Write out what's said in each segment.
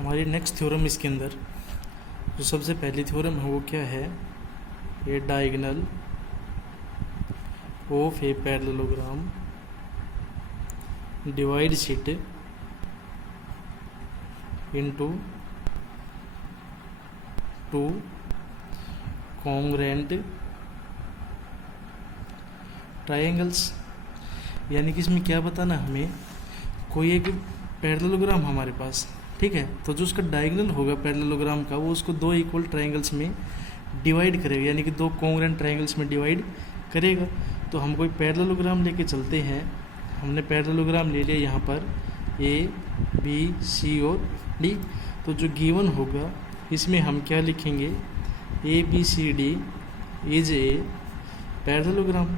हमारी next theorem इसके अंदर जो सबसे पहली थ्योरम है वो क्या है, a diagonal of a parallelogram divides it into two congruent triangles. यानी कि इसमें क्या बताना हमें, कोई एक पैरेललोग्राम हमारे पास, ठीक है, तो जो उसका डायगोनल होगा पैरेललोग्राम का वो उसको दो इक्वल ट्रायंगल्स में डिवाइड करेगा, यानी कि दो कॉन्ग्रुएंट ट्रायंगल्स में डिवाइड करेगा। तो हम कोई पैरेललोग्राम लेके चलते हैं। हमने पैरेललोग्राम ले लिया यहाँ पर ए बी सी और डी। तो जो गिवन होगा इसमें हम क्या लिखेंगे, A B C D is a parallelogram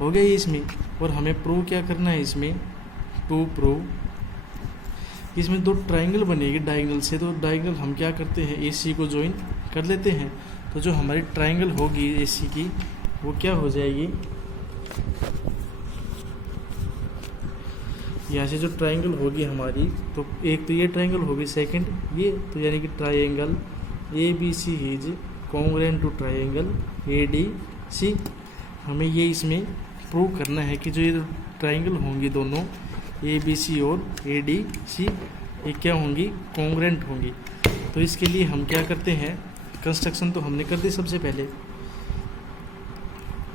हो गया ये इसमें। और हमें प्रूव क्या करना है इसमें, टू प्रूव इसमें दो ट्रायंगल बनेगी डायगोनल से। तो डायगोनल हम क्या करते हैं, ए सी को ज्वाइन कर लेते हैं। तो जो हमारी ट्रायंगल होगी ए सी की वो क्या हो जाएगी, यहाँ से जो ट्रायंगल होगी हमारी, तो एक तो ये ट्रायंगल होगी, सेकंड ये, तो यानी कि triangle A B C is congruent to triangle A D C. हमें ये इसमें प्रूव करना है कि जो ये ट्रायंगल होंगी दोनों ए बी सी और ए डी सी ये क्या होंगी, कॉन्ग्रुएंट होंगी। तो इसके लिए हम क्या करते हैं, कंस्ट्रक्शन तो हमने कर दी। सबसे पहले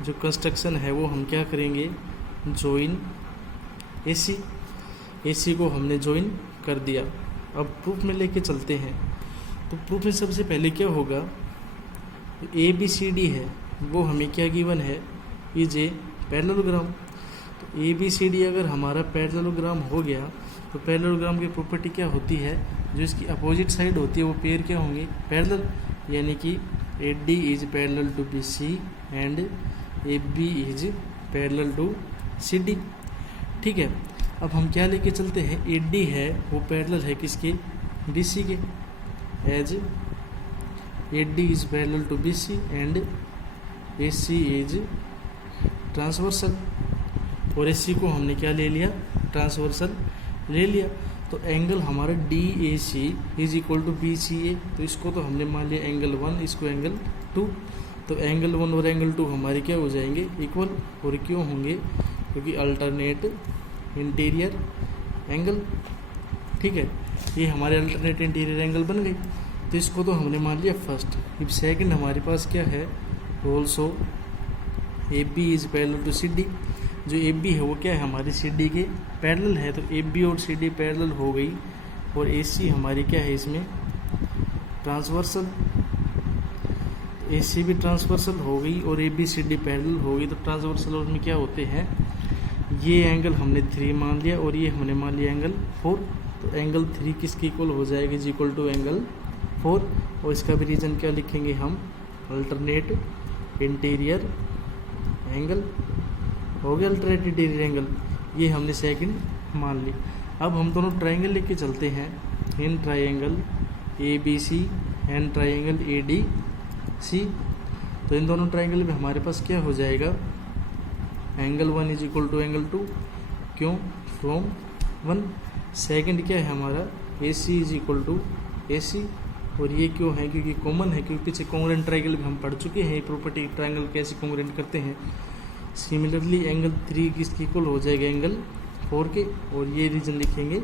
जो कंस्ट्रक्शन है वो हम क्या करेंगे, ज्वाइन ए सी को हमने ज्वाइन कर दिया। अब प्रूफ में लेके चलते हैं। तो प्रूफ में सबसे पहले क्या होगा, ए बी सी डी है वो हमें क्या गिवन है, इज ए पैरेललोग्राम। तो ए बी सी डी अगर हमारा पैरेललोग्राम हो गया तो पैरेललोग्राम की प्रॉपर्टी क्या होती है, जो इसकी अपोजिट साइड होती है वो पेयर क्या होंगे, पैरेलल। यानी कि A D is parallel to B C and A B is parallel to C D. ठीक है, अब हम क्या लेके चलते हैं, ए डी है वो पैरेलल है किसके, बी सी के, as A D is parallel to B C and A C is transversal. और ए सी को हमने क्या ले लिया, ट्रांसवर्सल ले लिया। तो एंगल हमारा D A C is equal to B C A. तो इसको तो हमने मान लिया एंगल 1, इसको एंगल 2। तो एंगल 1 और एंगल 2 हमारे क्या हो जाएंगे, इक्वल। और क्यों होंगे, क्योंकि अल्टरनेट इंटीरियर एंगल। ठीक है, ये हमारे अल्टरनेट इंटीरियर एंगल बन गई। तो इसको तो हमने मान लिया फर्स्ट। अब सेकंड हमारे पास क्या है, also A B is parallel to C D. जो ए बी है वो क्या है, हमारी सी डी के पैरेलल है। तो ए बी और सी डी पैरेलल हो गई। और ए सी हमारी क्या है इसमें, ट्रांसवर्सल। ए सी भी ट्रांसवर्सल हो गई और A B C D parallel हो गई। तो ट्रांसवर्सल और में क्या होते हैं, ये एंगल हमने 3 मान लिया और ये हमने मान लिया एंगल 4। तो एंगल 3 किसके इक्वल हो जाएगा, इज इक्वल टू एंगल 4। और इसका भी रीजन क्या लिखेंगे हम, अल्टरनेट इंटीरियर एंगल हो गया, अल्टरनेट इंटीरियर एंगल। ये हमने सेकंड मान ली। अब हम दोनों ट्रायंगल लेके चलते हैं, in triangle A B C and triangle A D C. तो इन दोनों ट्रायंगल में हमारे पास क्या हो जाएगा, angle 1 is equal to angle 2। क्यों, फ्रॉम 1। सेकंड क्या है हमारा, A C is equal to A C. और ये क्यों है, क्योंकि कॉमन है, क्योंकि पीछे कॉन्ग्रुएंट ट्रायंगल भी हम पढ़ चुके हैं, ये प्रॉपर्टी ट्रायंगल कैसे कॉन्ग्रुएंट करते हैं। सिमिलरली एंगल 3 किसके इक्वल हो जाएगा, एंगल 4 के। और ये रीजन लिखेंगे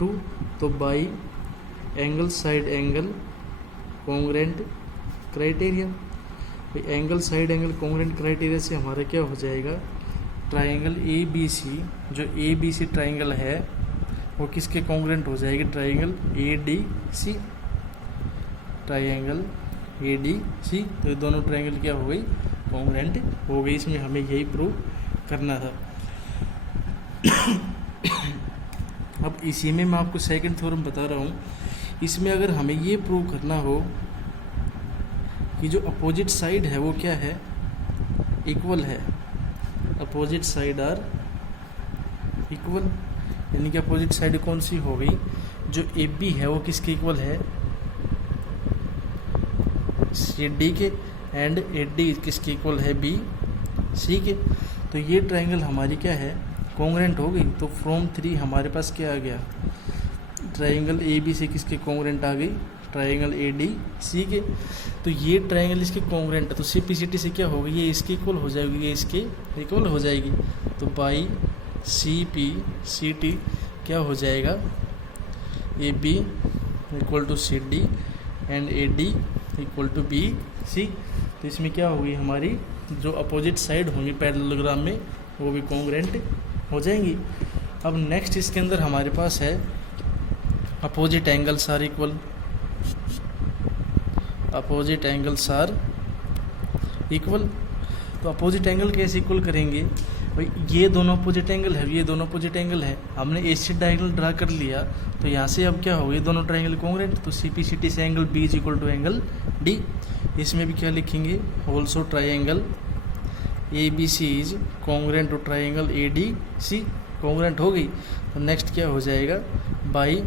2। तो by angle side angle congruent criteria. Angle side angle congruent criteria से हमारा क्या हो जाएगा, ट्रायंगल ए बी सी, जो ए बी सी ट्रायंगल है वो किसके कॉन्ग्रुएंट हो जाएगी, triangle A D C. Triangle A D C, तो ये दोनों ट्रायंगल क्या हो गई, कॉन्ग्रुएंट हो गई। इसमें हमें यही प्रूव करना था। अब इसी में मैं आपको सेकंड थ्योरम बता रहा हूँ। इसमें अगर हमें ये प्रूव करना हो कि जो अपोजिट साइड है वो क्या है, इक्वल है, अपोजिट साइड आर इक्वल। यानी कि अपोजिट साइड कौन सी हो गई, जो ए बी है वो किसके इक्वल है, सी डी के, एंड ए डी किसके इक्वल है, बी सी के। तो ये ट्रायंगल हमारी क्या है, कॉन्ग्रुएंट हो गई। तो फ्रॉम 3 हमारे पास क्या आ गया, ट्राइंगल ए बी से किसके कॉन्ग्रेंट आ गई, ट्राइंगल ए डी सी के। तो ये ट्राइंगल इसके कॉन्ग्रेंट है, तो सी पी सी टी से क्या होगा, ये इसके इक्वल हो जाएगी, ये इसके इक्वल हो जाएगी। तो by C P C T क्या हो जाएगा, A B equal to C D and A D equal to B C. तो इसमें क्या होगी, हमारी जो अपोजिट साइड होंगी पैरेललोग्राम में वो भी कॉन्ग्रेंट हो जाएंगी। अब नेक्स्ट इसके अंदर हमारे पास है opposite angles are equal, opposite angles are equal. तो अपोजिट एंगल कैसे इक्वल करेंगे भाई, ये दोनों अपोजिट एंगल है, ये दोनों अपोजिट एंगल है, हमने एसी डायगोनल ड्रा कर लिया, तो यहाँ से अब क्या होगा, ये दोनों ट्राइंगल कॉन्ग्रेंट। तो सी पी सी टी से angle B is equal to angle D. इसमें भी क्या लिखेंगे, also triangle A B C is congruent to triangle A D C, congruent हो गई। तो नेक्स्ट क्या हो जाएगा, by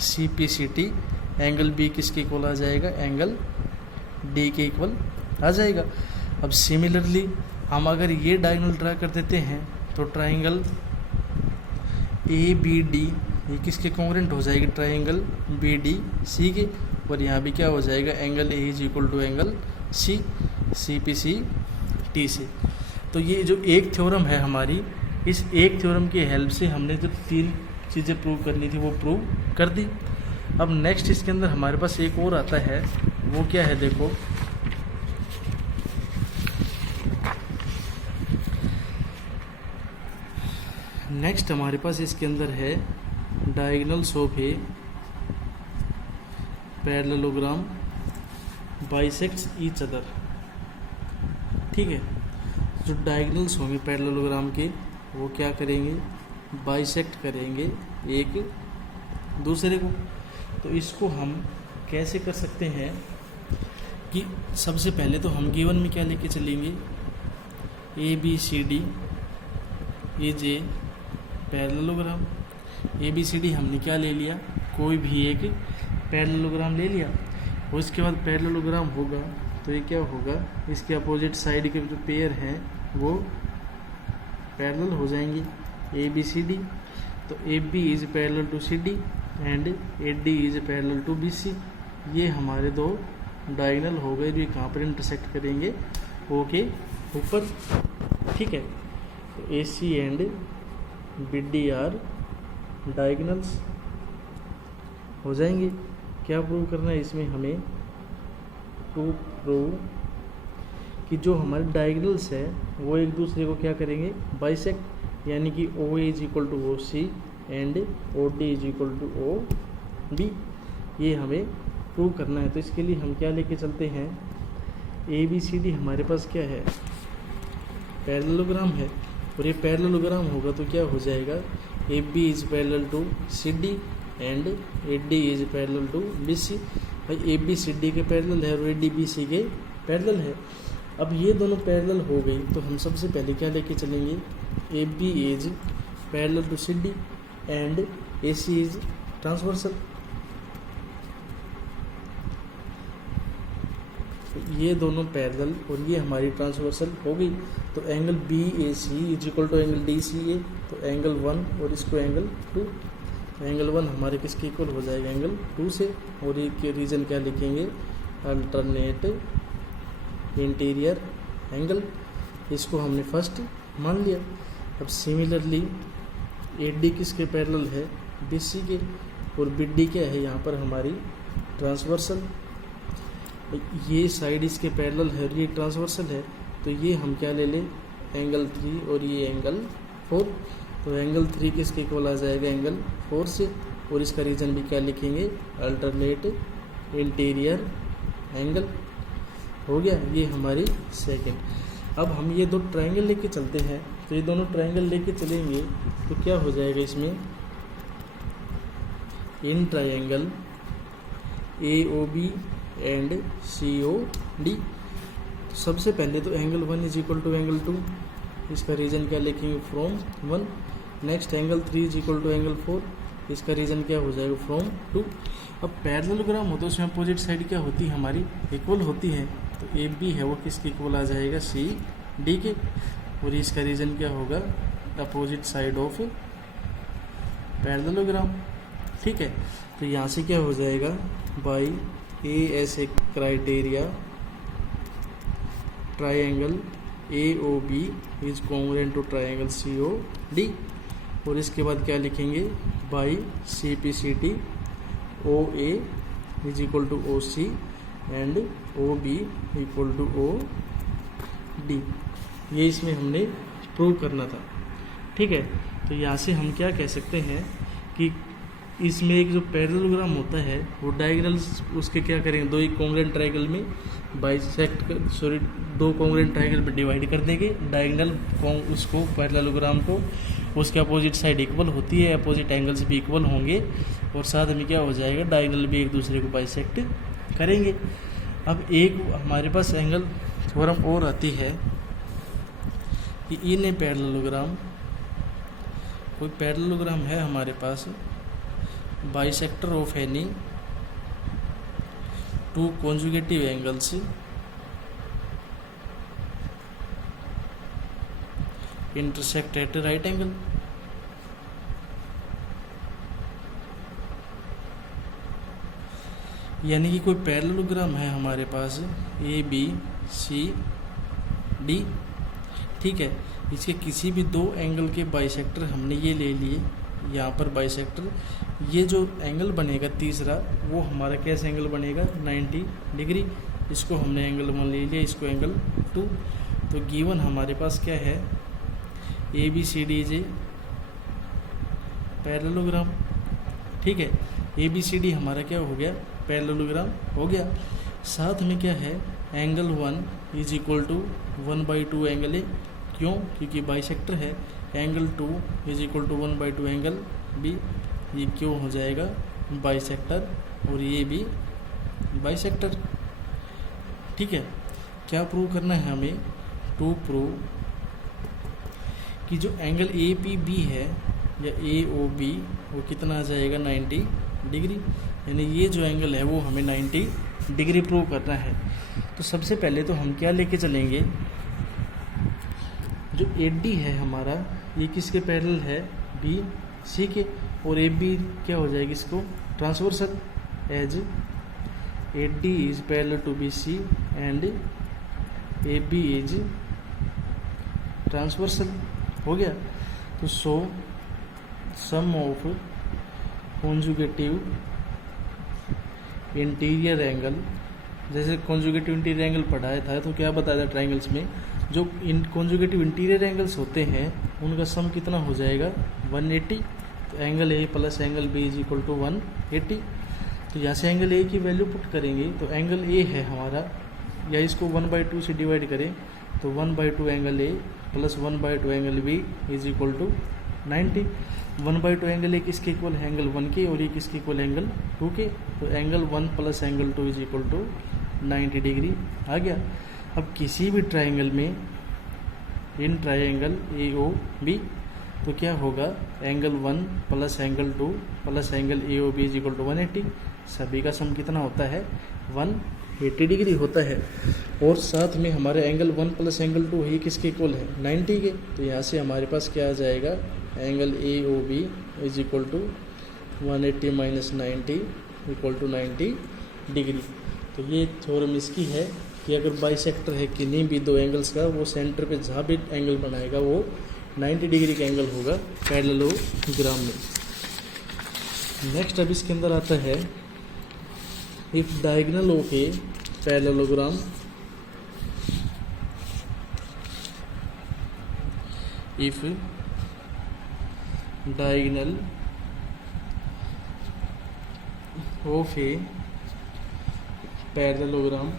C P C T angle B किसके इक्वल आ जाएगा, एंगल डी के इक्वल आ जाएगा। अब सिमिलरली हम अगर ये डायगोनल ड्रा कर देते हैं तो ट्राइंगल ए बी डी ये किसके कॉन्ग्रेंट हो जाएगी, ट्राइंगल बी डी सी के। और यहाँ भी क्या हो जाएगा, angle A is equal to angle C, C P C T से। तो ये जो एक थ्योरम है हमारी, इस एक थ्योरम की हेल्प से हमने जो 3 चीज़ें प्रूव करनी थी वो प्रूव कर दी। अब नेक्स्ट इसके अंदर हमारे पास एक और आता है, वो क्या है देखो, नेक्स्ट हमारे पास इसके अंदर है diagonals of a parallelogram bisects each other. ठीक है, जो डायगोनल्स होंगे पैरेललोग्राम के वो क्या करेंगे, बाइसेक्ट करेंगे एक दूसरे को। तो इसको हम कैसे कर सकते हैं कि सबसे पहले तो हम गिवन में क्या लेके चलेंगे, A B C D is a parallelogram. A B C D हमने क्या ले लिया, कोई भी एक पैरेललोग्राम ले लिया। और उसके बाद पैरेललोग्राम होगा तो ये क्या होगा, इसके अपोजिट साइड के जो पेयर हैं वो पैरेलल हो जाएंगे, ए बी सी डी। तो A B is parallel to C D and A D is parallel to B C. ये हमारे दो डायगोनल हो गए जो ये कहाँ पर इंटरसेक्ट करेंगे, ओ के ऊपर। ठीक है, तो A C and B D are diagonals हो जाएंगे। क्या प्रूव करना है इसमें हमें, टू प्रूव कि जो हमारे डायगोनल्स है वो एक दूसरे को क्या करेंगे, बाइसेक्ट, यानी कि O A is equal to O C and O D is equal to O B. ये हमें प्रूव करना है। तो इसके लिए हम क्या लेके चलते हैं, ए बी सी डी हमारे पास क्या है, पैरेललोग्राम है। और ये पैरेललोग्राम होगा तो क्या हो जाएगा, A B is parallel to C D and A D is parallel to B C. भाई ए बी सी डी के पैरेलल है और ए डी बी सी के पैरेलल है। अब ये दोनों पैरेलल हो गई तो हम सबसे पहले क्या लेके चलेंगे, A B is parallel to C D and A C is transversal. ये दोनों पैरेलल और ये हमारी ट्रांसवर्सल हो गई। तो angle B A C is equal to angle D C A. तो एंगल 1 और इसको एंगल 2। तो एंगल 1 हमारे किसके इक्वल हो जाएगा, एंगल 2 से। और ये के रीजन क्या लिखेंगे, अल्टरनेट इंटीरियर एंगल। इसको हमने फर्स्ट मान लिया। अब सिमिलरली ए डी किसके पैरेलल है, बी सी के। और बी डी क्या है यहाँ पर हमारी ट्रांसवर्सल। ये साइड इसके पैरेलल है और ये ट्रांसवर्सल है। तो ये हम क्या ले लें, एंगल 3 और ये एंगल 4। तो एंगल 3 किसके इक्वल आ जाएगा, एंगल 4 से। और इसका रीजन भी क्या लिखेंगे, अल्टरनेट इंटीरियर एंगल। हो गया ये हमारी सेकंड। अब हम ये दो ट्रायंगल लेके चलते हैं। तो ये दोनों ट्रायंगल लेके चलेंगे तो क्या हो जाएगा इसमें, in triangle A O B and C O D. सबसे पहले तो angle 1 is equal to angle 2। इसका रीजन क्या लिखेंगे, from 1। Next angle 3 is equal to angle 4। इसका रीजन क्या हो जाएगा, फ्रॉम 2। अब पैरेललोग्राम होता है उसमें अपोजिट साइड क्या होती है, हमारी इक्वल होती है। तो ए बी है वो किसके इक्वल आ जाएगा, सी डी के। और इसका रीजन क्या होगा, अपोजिट साइड ऑफ पैरेललोग्राम। ठीक है। तो यहाँ से क्या हो जाएगा, by A S A criteria triangle A O B is congruent to triangle C O D, और इसके बाद क्या लिखेंगे, by C P C T O A is equal to O C and O B equal to O D. ये इसमें हमने prove करना था, ठीक है। तो यहाँ से हम क्या कह सकते हैं कि इसमें एक जो पैरेललोग्राम होता है वो डायगोनल्स उसके क्या करेंगे, दो एक कॉन्ग्रुएंट ट्रायंगल में दो कॉन्ग्रुएंट ट्रायंगल में डिवाइड कर देंगे, डायगोनल उसको पैरेललोग्राम को, उसके अपोजिट साइड इक्वल होती है, अपोजिट एंगल्स भी इक्वल होंगे, और साथ में क्या हो जाएगा, डायगोनल भी एक दूसरे को बाइसेक्ट करेंगे। अब एक हमारे पास एंगल थ्योरम और आती है कि इन ए पैरेललोग्राम, कोई पैरेललोग्राम है हमारे पास, bisector of any two conjugative angles intersect at right angle. यानी कि कोई पैरेललोग्राम है हमारे पास ए बी सी डी, ठीक है। इसके किसी भी दो एंगल के बाइसेक्टर हमने ये ले लिए, यहाँ पर बाइसेक्टर, ये जो एंगल बनेगा तीसरा वो हमारा कैसा एंगल बनेगा, 90 डिग्री। इसको हमने एंगल 1 ले लिया, इसको एंगल 2। तो गिवन हमारे पास क्या है, A B C D is a parallelogram, ठीक है। ए बी सी डी हमारा क्या हो गया, पैरेललोग्राम हो गया। साथ में क्या है, angle 1 is equal to 1/2 angle A, क्यों, क्योंकि बाइसेक्टर है। Angle 2 is equal to 1/2 angle B, ये क्यों हो जाएगा, बाइसेक्टर, और ये भी बाइसेक्टर, ठीक है। क्या प्रूव करना है हमें, टू प्रूव कि जो एंगल ए पी बी है या ए ओ बी वो कितना आ जाएगा, 90 डिग्री। यानी ये जो एंगल है वो हमें 90 डिग्री प्रूव करना है। तो सबसे पहले तो हम क्या लेके चलेंगे, जो ए डी है हमारा ये किसके पैरेलल है, बी सी के, और ए बी क्या हो जाएगी, इसको transversal, as A D is parallel to B C and A B is transversal, हो गया। तो so sum of conjugative interior angle, जैसे कॉन्जुगेटिव इंटीरियर एंगल पढ़ाया था तो क्या बताया था, ट्राइंगल्स में जो इन कॉन्जुगेटिव इंटीरियर एंगल्स होते हैं उनका सम कितना हो जाएगा, 180। तो angle A plus angle B is equal to 180। तो यहाँ से एंगल ए की वैल्यू पुट करेंगे, तो एंगल ए है हमारा, या इसको 1/2 से डिवाइड करें तो 1/2 angle A plus 1/2 angle B is equal to 90। 1/2 angle A किसके इक्वल है, एंगल 1 के, और ये किसके इक्वल है, एंगल 2 के। तो angle 1 plus angle 2 is equal to 90 degree आ गया। अब किसी भी ट्राइंगल में, इन ट्राइंगल ए ओ बी, तो क्या होगा, angle 1 plus angle 2 plus angle A O B is equal to 180। सभी का सम कितना होता है, 180 डिग्री होता है। और साथ में हमारे एंगल 1 प्लस एंगल 2 है, ये किसके इक्वल है, 90 के। तो यहाँ से हमारे पास क्या आ जाएगा, angle A O B is equal to 180 minus 90 equal to 90 degree. तो ये थ्योरम इसकी है कि अगर बाइसेक्टर है किन्हीं भी दो एंगल्स का, वो सेंटर पे जहाँ भी एंगल बनाएगा वो 90 डिग्री का एंगल होगा पैरेललोग्राम में। नेक्स्ट अब इसके अंदर आता है, if diagonal of a parallelogram if diagonal of a parallelogram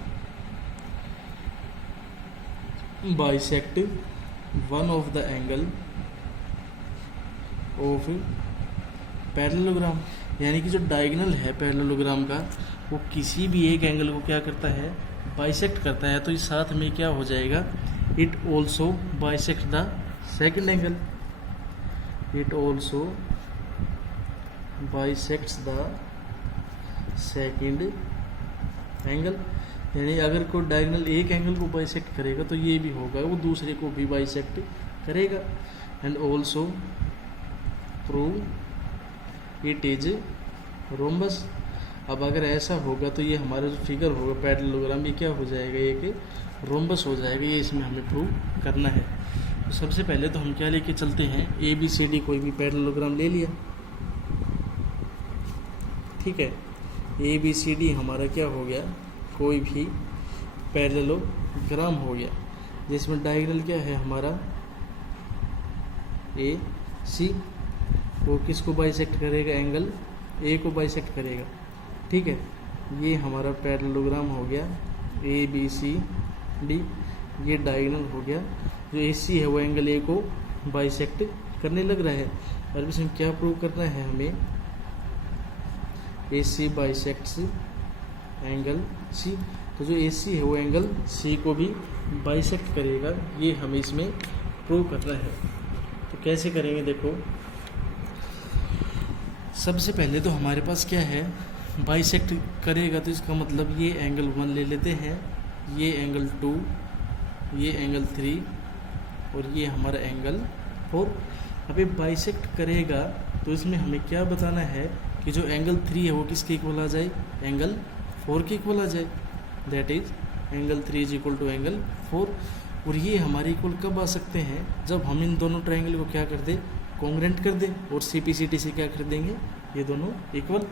bisect one of the angle of parallelogram, यानी कि जो डायगोनल है पैरेललोग्राम का वो किसी भी एक एंगल को क्या करता है, बाइसेक्ट करता है। तो इस साथ में क्या हो जाएगा, it also bisect the second angle, it also bisects the second angle. यानी अगर कोई डायगोनल एक एंगल को बाइसेक्ट करेगा तो ये भी होगा, वो दूसरे को भी बाइसेक्ट करेगा। And also prove it is rhombus. अब अगर ऐसा होगा तो ये हमारा जो फिगर होगा पैरेललोग्राम, ये क्या हो जाएगा, एक रोम्बस हो जाएगा। ये इसमें हमें प्रूव करना है। तो सबसे पहले तो हम क्या लेके चलते हैं, ABCD कोई भी पैरेललोग्राम ले लिया, ठीक है। ABCD हमारा क्या हो गया, कोई भी पैरेललोग्राम हो गया, जिसमें डायगोनल क्या है हमारा AC, वो किसको बाइसेक्ट करेगा, एंगल A को बाइसेक्ट करेगा, ठीक है। ये हमारा पैरेललोग्राम हो गया ABCD, ये डायगोनल हो गया। जो AC है वो एंगल A को बाइसेक्ट करने लग रहा है। और इसमें क्या प्रूव करना है हमें, AC बाइसेक्ट्स एंगल C। तो जो AC है वो एंगल C को भी बाइसेक्ट करेगा, ये हमें इसमें प्रूव करना है। तो कैसे करेंगे, देखो सबसे पहले तो हमारे पास क्या है, बाइसेक्ट करेगा, तो इसका मतलब ये एंगल 1 ले लेते हैं, ये एंगल 2, ये एंगल 3 और ये हमारा एंगल 4। अभी बाइसेक्ट करेगा तो इसमें हमें क्या बताना है कि जो एंगल 3 है वो किसके इक्वल आ जाए, एंगल 4 के इक्वल आ जाए। That is angle 3 is equal to angle 4। और ये हमारे इक्वल कब आ सकते हैं, जब हम इन दोनों ट्रायंगल को क्या कर दें, कॉन्ग्रुएंट कर दें, और CPCT से क्या कर देंगे, ये दोनों इक्वल।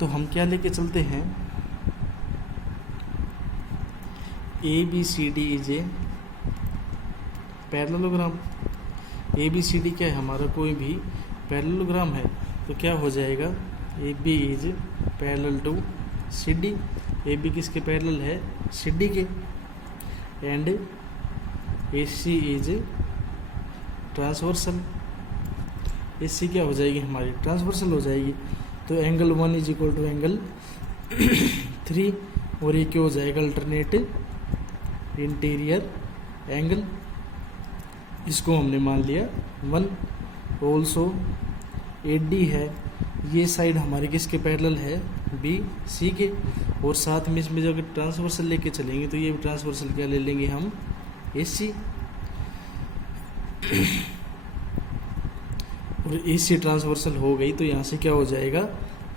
तो हम क्या लेके चलते हैं, ABCD is a parallelogram. ABCD क्या है, हमारा कोई भी पैरेललोग्राम है। तो क्या हो जाएगा, AB is parallel to CD। AB किसके पैरेलल है, CD के। And AC is transversal. AC क्या हो जाएगी हमारी, ट्रांसवर्सल हो जाएगी। तो angle 1 is equal to angle 3, और ये क्या हो जाएगा, अल्टरनेट इंटीरियर एंगल। इसको हमने मान लिया 1। ऑल्सो AD है, ये साइड हमारे किसके पैरेलल है, BC के। और साथ में इसमें जब ट्रांसवर्सल लेके चलेंगे तो ये ट्रांसवर्सल क्या ले लेंगे हम, AC। और AC ट्रांसवर्सल हो गई तो यहाँ से क्या हो जाएगा,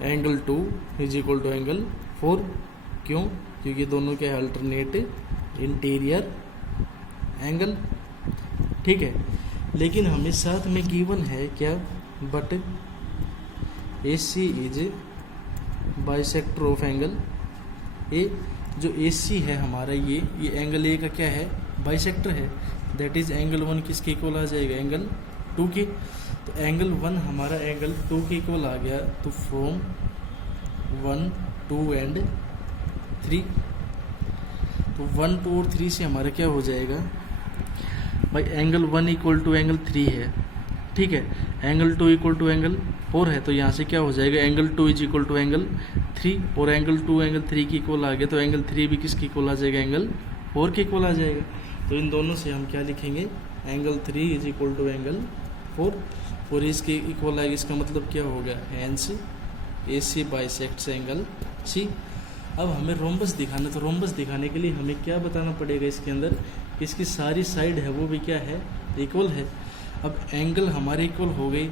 angle 2 is equal to angle 4। क्यों, क्योंकि दोनों क्या है, अल्टरनेट इंटीरियर एंगल, ठीक है। लेकिन हमें साथ में गिवन है क्या, but AC is bisector of angle A। जो AC है हमारा, ये एंगल A का क्या है, बाइसेक्टर है। दैट इज एंगल 1 किसके इक्वल आ जाएगा, एंगल 2 के। तो एंगल 1 हमारा एंगल 2 के इक्वल आ गया। तो फ्रॉम 1, 2 एंड 3, तो 1, 2 और 3 से हमारा क्या हो जाएगा भाई, एंगल 1 इक्वल टू एंगल 3 है, ठीक है। एंगल 2 इक्वल टू एंगल 4 है, तो यहाँ से क्या हो जाएगा, angle 2 is equal to angle 3। और एंगल 2 एंगल 3 की इक्वल आ गया, तो एंगल 3 भी किसकी इक्वल आ जाएगा, एंगल 4 के इक्वल आ जाएगा। तो इन दोनों से हम क्या लिखेंगे, angle 3 is equal to angle 4, और इसके इक्वल आएगा। इसका मतलब क्या हो गया, hence AC bisects angle C। अब हमें रोम्बस दिखाना, तो रोम्बस दिखाने के लिए हमें क्या बताना पड़ेगा, इसके अंदर इसकी सारी साइड है वो भी क्या है, इक्वल है। अब एंगल हमारे इक्वल हो गई,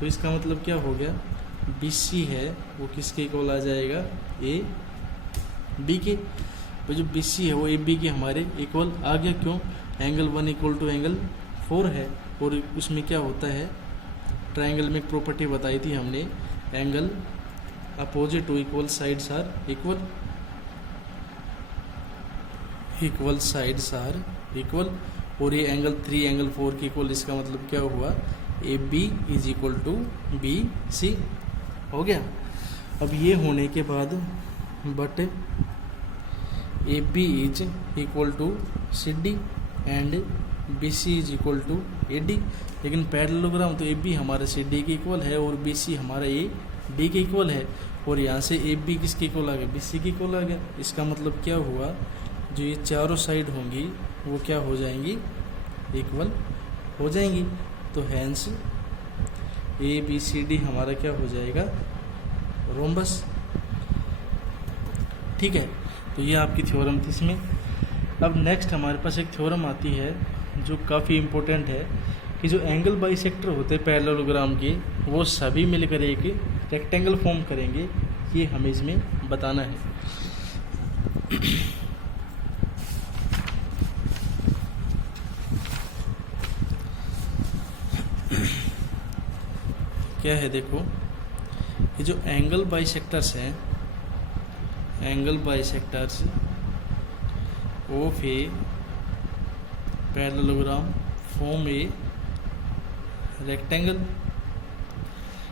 तो इसका मतलब क्या हो गया, BC है वो किसके इक्वल आ जाएगा, AB के। तो जो BC है वो AB के हमारे इक्वल आ गया। क्यों, एंगल 1 इक्वल टू एंगल 4 है, और उसमें क्या होता है, ट्रायंगल में एक प्रॉपर्टी बताई थी हमने, angle opposite to equal sides are equal, equal sides are equal. और ये एंगल 3 एंगल 4 के इक्वल, इसका मतलब क्या हुआ, AB is equal to BC हो गया। अब ये होने के बाद but AB is equal to CD and BC is equal to AD। लेकिन पैरेललोग्राम तो AB हमारा CD के इक्वल है और BC हमारा AD के इक्वल है, और यहाँ से AB किसके इक्वल आ गया, BC के इक्वल आ गया। इसका मतलब क्या हुआ, जो ये चारों साइड होंगी वो क्या हो जाएंगी, इक्वल हो जाएंगी। तो हैंस ABCD हमारा क्या हो जाएगा, रोम्बस, ठीक है। तो ये आपकी थ्योरम थी इसमें। अब नेक्स्ट हमारे पास एक थ्योरम आती है जो काफ़ी इम्पोर्टेंट है, कि जो एंगल बाइसेक्टर होते हैं पैरेललोग्राम के, वो सभी मिलकर एक रेक्टेंगल फॉर्म करेंगे, ये हमें इसमें बताना है। क्या है देखो, ये जो एंगल बाइसेक्टर्स हैं, angle bisectors of a parallelogram form a rectangle.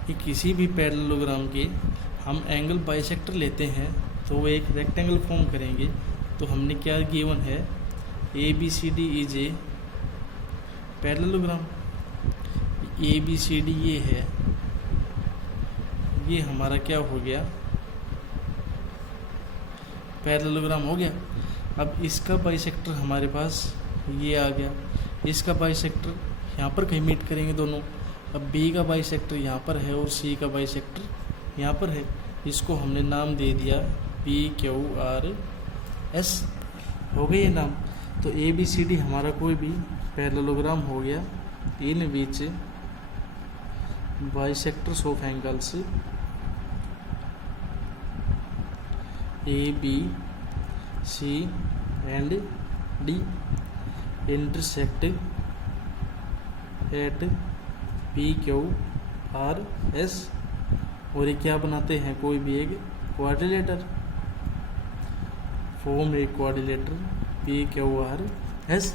कि किसी भी पैरेललोग्राम के हम एंगल बाइसेक्टर लेते हैं तो वो एक रेक्टेंगल फॉर्म करेंगे। तो हमने क्या गिवन है, A B C D is a parallelogram. A B C D ये है, ये हमारा क्या हो गया, पैरेललोग्राम हो गया। अब इसका बाइसेक्टर हमारे पास ये आ गया, इसका बाइसेक्टर यहाँ पर कहीं मीट करेंगे दोनों। अब बी का बाइसेक्टर यहाँ पर है और सी का बाइसेक्टर यहाँ पर है, इसको हमने नाम दे दिया पी क्यू आर एस, हो गया ये नाम। तो ए बी सी डी हमारा कोई भी पैरेललोग्राम हो गया, in which bisectors of angles A B C and D intersect at P Q R S, और ये क्या बनाते हैं, कोई भी एक क्वाड्रिलेटर, फॉर्म एक quadrilateral P Q R S.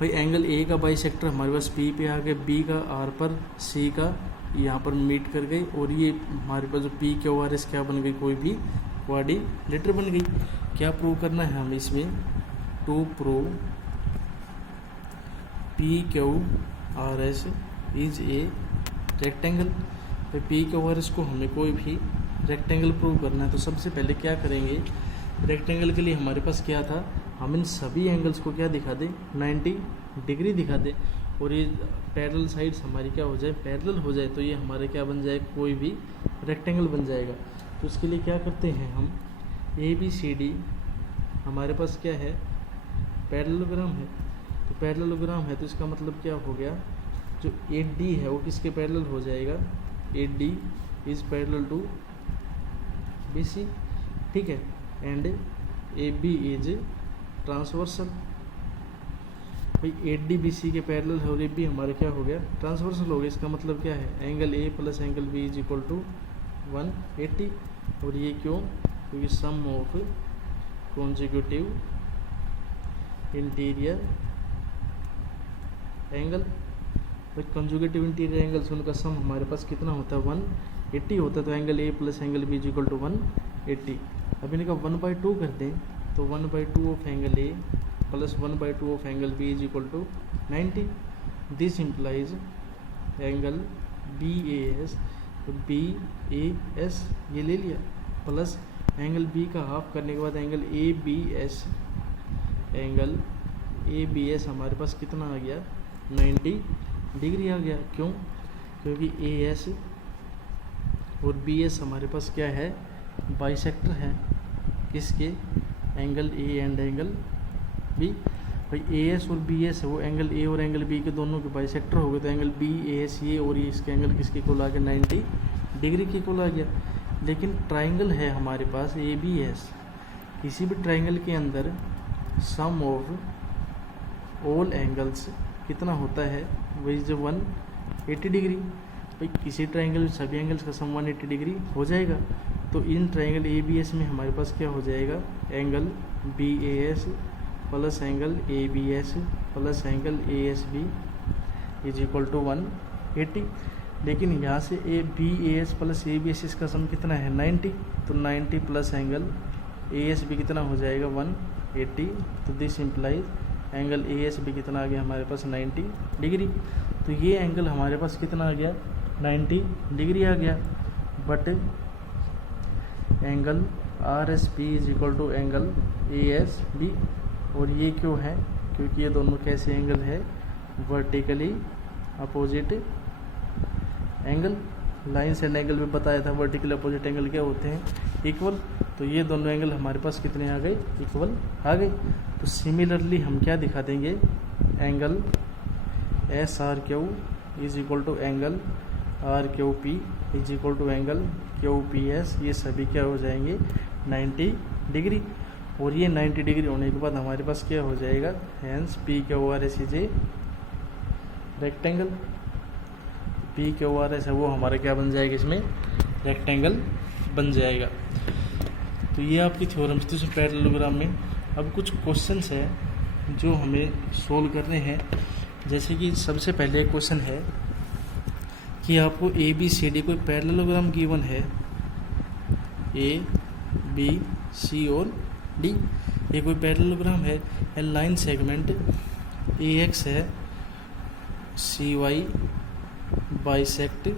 भाई एंगल ए का बाइसेक्टर हमारे पास पी पे आ गया, बी का आर पर, सी का यहाँ पर मीट कर गई, और ये हमारे पास जो पी क्यू आर एस क्या बन गई, कोई भी क्वाड्रिलेटर बन गई। क्या प्रूव करना है हमें इसमें, to prove P Q R S is a rectangle. तो पी क्यू आर एस को हमें कोई भी रेक्टेंगल प्रूव करना है, तो सबसे पहले क्या करेंगे, रेक्टेंगल के लिए हमारे पास क्या था, हम इन सभी एंगल्स को क्या दिखा दें, 90 डिग्री दिखा दें, और ये पैरेलल साइड्स हमारी क्या हो जाए, पैरेलल हो जाए, तो ये हमारे क्या बन जाए, कोई भी रेक्टेंगल बन जाएगा। तो उसके लिए क्या करते हैं हम, ए बी सी डी हमारे पास क्या है, पैरेललोग्राम है। तो पैरेललोग्राम है तो इसका मतलब क्या हो गया, जो ए डी है वो किसके पैरेलल हो जाएगा, A D is parallel to B C, ठीक है, and A B is transversal. भाई ए डी बी सी के पैरेलल है और ए बी हमारा क्या हो गया, ट्रांसवर्सल हो गया। इसका मतलब क्या है, angle A plus angle B is equal to 180, और ये क्यों, क्योंकि sum of consecutive interior angle, भाई कंजुगेटिव इंटीरियर एंगल्स उनका सम हमारे पास कितना होता है, 180 होता है। तो angle A plus angle B is equal to 180। अब इनका 1/2 कर दें तो 1/2 of angle A plus 1/2 of angle B is equal to 90। This implies angle B A S, तो बी ए एस ये ले लिया, प्लस एंगल बी का हाफ करने के बाद angle A B S, angle A B S हमारे पास कितना आ गया, 90 डिग्री आ गया। क्यों, क्योंकि ए एस और बी एस हमारे पास क्या है, बाइसेक्टर है, किसके, angle A and angle B. भाई ए एस और बी एस है वो एंगल ए और एंगल बी के दोनों के बाइसेक्टर हो गए, तो एंगल बी ए एस ये और ये इसके एंगल किसके इक्वल आ गया, 90 डिग्री के इक्वल आ गया। लेकिन ट्राइंगल है हमारे पास ए बी एस, किसी भी ट्राइंगल के अंदर सम ऑफ ऑल एंगल्स कितना होता है, वही जो 180 डिग्री। भाई किसी ट्राइंगल में सभी एंगल्स का सम 180 डिग्री हो जाएगा। तो in triangle A B S में हमारे पास क्या हो जाएगा, angle B A S plus angle A B S plus angle A S B is equal to 180। लेकिन यहाँ से A B A S plus A B S इसका सम कितना है, 90। तो 90 plus angle A S B कितना हो जाएगा, 180। तो this implies angle A S B कितना आ गया हमारे पास, 90 डिग्री। तो ये एंगल हमारे पास कितना आ गया, 90 डिग्री आ गया। But angle R S B is equal to angle A S B, और ये क्यों है, क्योंकि ये दोनों कैसे एंगल है, vertically opposite angle. Lines and angle में बताया था वर्टिकल अपोजिट एंगल क्या होते हैं, इक्वल। तो ये दोनों एंगल हमारे पास कितने आ गए, इक्वल आ गए। तो सिमिलरली हम क्या दिखा देंगे, angle S R Q is equal to angle R Q P is equal to angle Q P S ये सभी क्या हो जाएंगे 90 डिग्री। और ये 90 डिग्री होने के बाद हमारे पास क्या हो जाएगा, hence P Q R S is a rectangle. P Q R S है वो हमारा क्या बन जाएगा, इसमें रेक्टेंगल बन जाएगा। तो ये आपकी थ्योरम्स थी इसमें पैरेललोग्राम में। अब कुछ क्वेश्चंस है जो हमें सोल्व करने हैं। जैसे कि सबसे पहले क्वेश्चन है कि आपको ए बी सी डी कोई पैरेललोग्राम गिवन है, ए बी सी और डी, ये कोई पैरेललोग्राम है। लाइन सेगमेंट ए एक्स है, C Y bisect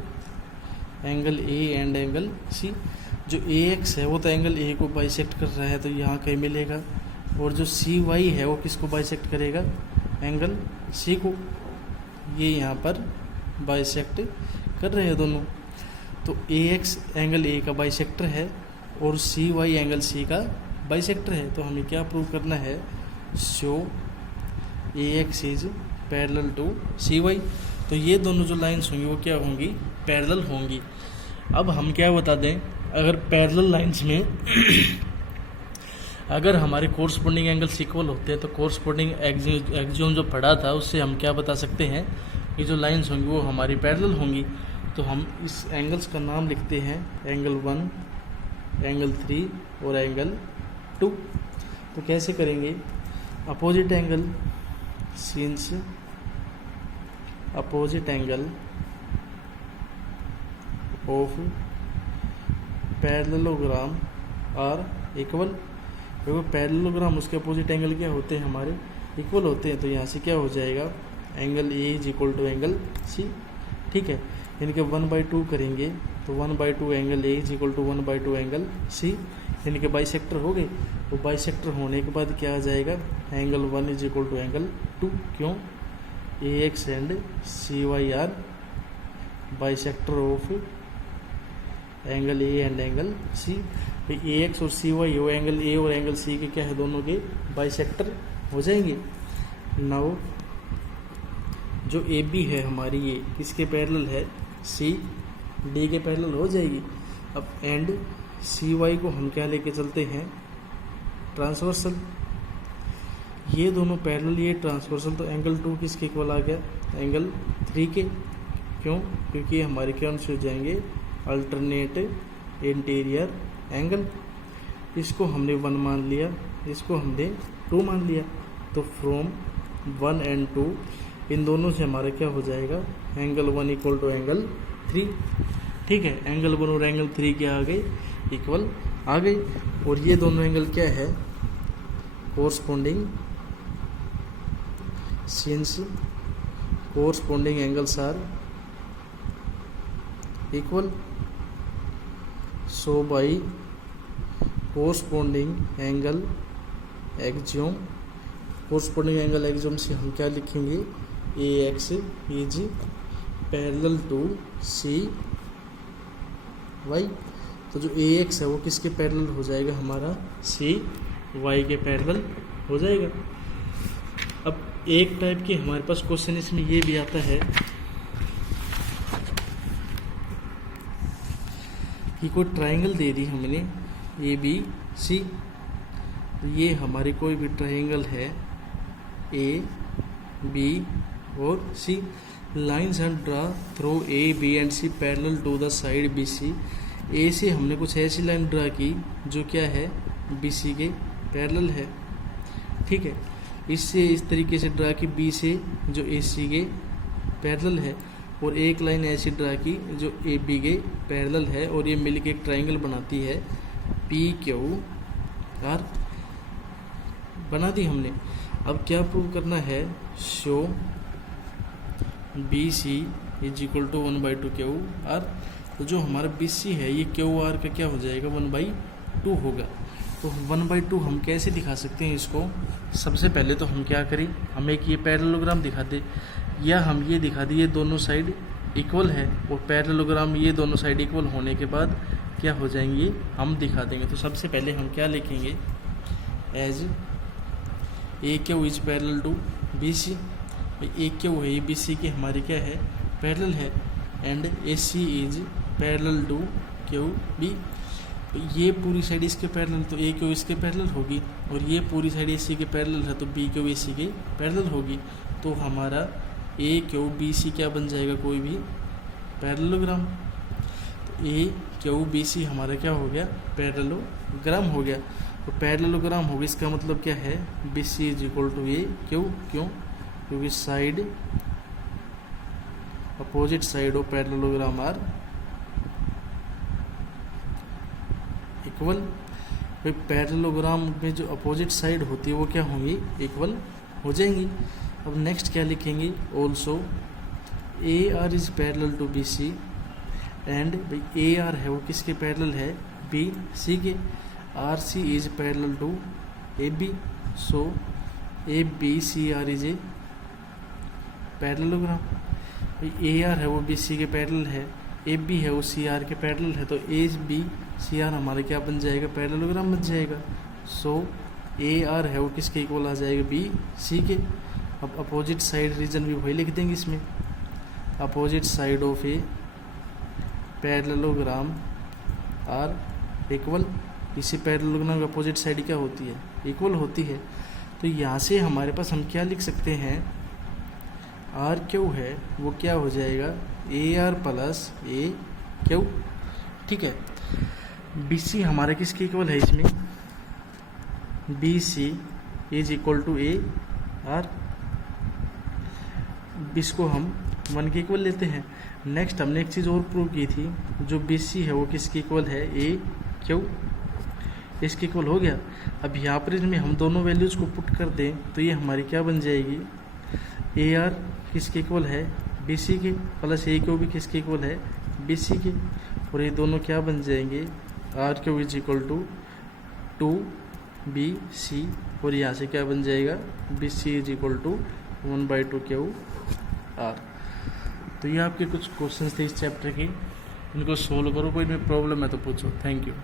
angle A and angle C. जो ए एक्स है वो तो एंगल ए को बाइसेक्ट कर रहा है, तो यहाँ कहीं मिलेगा। और जो सी वाई है वो किसको बाइसेक्ट करेगा, एंगल सी को। ये यहाँ पर बाइसेक्ट कर रहे हैं दोनों। तो ए एक्स एंगल ए का बाइसेक्टर है और सी वाई एंगल सी का बाइसेक्टर है। तो हमें क्या प्रूव करना है, show A X is parallel to C Y. तो ये दोनों जो लाइन्स होंगी वो क्या होंगी, पैरेलल होंगी। अब हम क्या बता दें, अगर पैरेलल लाइन्स में अगर हमारे कोरस्पोंडिंग एंगल्स इक्वल होते हैं तो कोरस्पोंडिंग एक्सियोम जो पढ़ा था उससे हम क्या बता सकते हैं, ये जो लाइन्स होंगी वो हमारी पैरेलल होंगी। तो हम इस एंगल्स का नाम लिखते हैं एंगल 1, एंगल 3 और एंगल 2। तो कैसे करेंगे, opposite angle since opposite angle of parallelogram are equal. क्योंकि पैरेललोग्राम उसके अपोजिट एंगल क्या होते हैं, हमारे इक्वल होते हैं। तो यहाँ से क्या हो जाएगा, angle A is equal to angle C. ठीक है, इनके 1/2 करेंगे तो 1/2 angle A is equal to 1/2 angle C. इनके बाइसेक्टर हो गए। तो बाइसेक्टर होने के बाद क्या आ जाएगा, angle 1 is equal to angle 2। क्यों, A X and C Y are bisector of angle A and angle C. तो ए एक्स और सी वाई वो एंगल ए और एंगल सी के क्या है, दोनों के बाइसेक्टर हो जाएंगे। नाउ जो ए बी है हमारी, ये किसके पैरेलल है, सी डी के पैरेलल हो जाएगी। अब एंड सी वाई को हम क्या लेके चलते हैं, ट्रांसवर्सल। ये दोनों पैरेलल, ये ट्रांसवर्सल। तो एंगल 2 किसके इक्वल आ गया, एंगल 3 के। क्यों, क्योंकि ये हमारे क्या हो जाएंगे, अल्टरनेट इंटीरियर एंगल। इसको हमने 1 मान लिया, इसको हमने 2 मान लिया। तो फ्रॉम 1 and 2 इन दोनों से हमारा क्या हो जाएगा, एंगल 1 इक्वल टू एंगल 3। ठीक है, एंगल 1 और एंगल 3 क्या आ गए, इक्वल आ गई। और ये दोनों एंगल क्या है, corresponding, since corresponding angles are equal, so by corresponding angle axiom. Corresponding angle axiom से हम क्या लिखेंगे, A X is parallel to C Y. तो जो ए एक्स है वो किसके पैरेलल हो जाएगा, हमारा सी वाई के पैरेलल हो जाएगा। अब एक टाइप के हमारे पास क्वेश्चन इसमें ये भी आता है कि कोई ट्रायंगल दे दी हमने ए बी सी। ये हमारी कोई भी ट्रायंगल है ए बी और C. Lines and draw through A B and C parallel to the side B C. A से हमने कुछ ऐसी लाइन ड्रा की जो क्या है, बी सी के पैरेलल है। ठीक है, इससे इस तरीके से ड्रा की बी से जो ए सी के पैरेलल है, और एक लाइन ऐसी ड्रा की जो ए बी के पैरेलल है, और ये मिलके एक ट्रायंगल बनाती है पी क्यू आर, बना दी हमने। अब क्या प्रूव करना है, show B C is equal to 1/2 Q R. तो जो हमारा बी सी है ये क्यू आर का क्या हो जाएगा, 1/2 होगा। तो 1/2 हम कैसे दिखा सकते हैं इसको, सबसे पहले तो हम क्या करें, हम एक ये पैरेललोग्राम दिखा दे, या हम ये दिखा दें ये दोनों साइड इक्वल है, और पैरेललोग्राम ये दोनों साइड इक्वल होने के बाद क्या हो जाएंगे, हम दिखा देंगे। तो सबसे पहले हम क्या लिखेंगे, as A Q is parallel to B C. A Q है, बी सी के हमारे क्या है, पैरेलल है। And A C is parallel to Q B. तो ये पूरी साइड इसके पैरेलल तो ए क्यू इसके पैरेलल होगी, और ये पूरी साइड ए सी के पैरेलल है तो बी क्यू ए सी के पैरेलल होगी। तो हमारा ए क्यू बी सी क्या बन जाएगा, कोई भी पैरेललोग्राम। तो ए क्यू बी सी हमारा क्या हो गया, पैरेललोग्राम हो गया। तो पैरेललोग्राम होगा, इसका मतलब क्या है, B C is equal to A Q. क्यों, क्योंकि side opposite side of parallelogram are equal. भाई पैरेललोग्राम में जो अपोजिट साइड होती है वो क्या होंगी, इक्वल हो जाएंगी। अब नेक्स्ट क्या लिखेंगे, also A R is parallel to B C and भाई ए आर है वो किसके पैरेलल है, बी सी के। R C is parallel to A B, so A B C R is a parallelogram. भाई ए आर है वो B C के पैरेलल है, ए बी है वो सी आर के पैरेलल है, तो ए बी सी आर हमारा क्या बन जाएगा, पैरेललोग्राम बन जाएगा। सो ए आर है वो किसके इक्वल आ जाएगा, बी सी के। अब अपोजिट साइड रीजन भी वही लिख देंगे इसमें, opposite side of a parallelogram are equal. इसी पैरेललोग्राम की अपोजिट साइड क्या होती है, इक्वल होती है। तो यहाँ से हमारे पास हम क्या लिख सकते हैं, आर क्यू है वो क्या हो जाएगा, A R plus A Q. ठीक है, बी सी हमारा किसके इक्वल है, इसमें B C is equal to A R. इसको हम 1 के इक्वल लेते हैं। नेक्स्ट हमने एक चीज़ और प्रूव की थी, जो बी सी है वो किसके इक्वल है, ए क्यू, इसके इक्वल हो गया। अब यहाँ पर इसमें हम दोनों वैल्यूज़ को पुट कर दें तो ये हमारी क्या बन जाएगी, ए आर किसके इक्वल है, बी सी के, प्लस ए क्यू भी किसके इक्वल है, बी सी के। और ये दोनों क्या बन जाएंगे, R Q is equal to B C, और यहाँ से क्या बन जाएगा, B C is equal to 1/2 Q R. तो ये आपके कुछ क्वेश्चंस थे इस चैप्टर के, इनको सोल्व करो, कोई भी प्रॉब्लम है तो पूछो। Thank you.